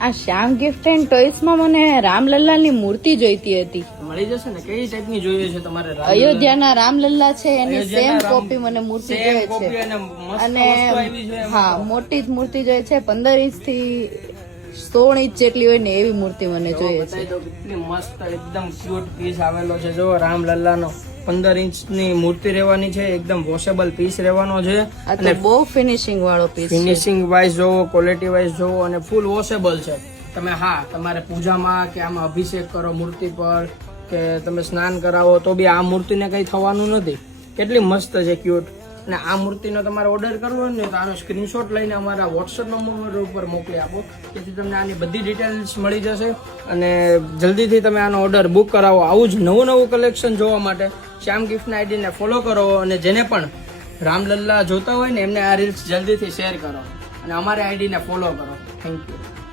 આ શ્યામ gift and ટોયસમાં મને રામલલ્લા ની મૂર્તિ જોઈતી હતી. મળી જશે ને? કઈ ટાઈપની જોઈએ છે તમારે રામ- અયોધ્યાના રામલલ્લા છે એની સેમ કોપી મને મૂર્તિ જોઈએ છે. અને હા મોટી જ મૂર્તિ જોઈએ છે પંદર ઇંચથી સોળ ઇંચ જેટલી હોય ને એવી મૂર્તિ મને જોઈએ છે. મસ્ત એકદમ ક્યુટ પીસ આવેલો છે. જો રામલલ્લાનો. પંદર ઇંચની મૂર્તિ રહેવાની છે એકદમ વોશેબલ પીસ રહેવાનો છે. અને બહુ ફિનિશિંગ વાળો પીસ ફિનિશિંગ વાઇઝ જોવો ક્વોલિટી વાઇઝ જોવો અને ફૂલ વોશેબલ છે. તમે હા તમારે પૂજામાં કે આમાં અભિષેક કરો મૂર્તિ પર કે તમે સ્નાન કરાવો તો બી આ મૂર્તિને કઈ થવાનું નથી. કેટલી મસ્ત છે ક્યુટ અને આ મૂર્તિનો તમારે ઓર્ડર કરવો હોય ને તો આનો સ્ક્રીનશોટ લઈને અમારા વોટ્સઅપ નંબર ઉપર મોકલી આપો. જેથી તમને આની બધી ડિટેલ્સ મળી જશે. અને જલ્દીથી તમે આનો ઓર્ડર બુક કરાવો. આવું જ નવું નવું કલેક્શન જોવા માટે. શ્યામ ગિફ્ટના આઈડીને ફોલો કરો અને જેને પણ રામલલ્લા જોતા હોય ને એમને આ રીલ્સ જલ્દીથી શેર કરો અને અમારી આઈડીને ફોલો કરો. Thank you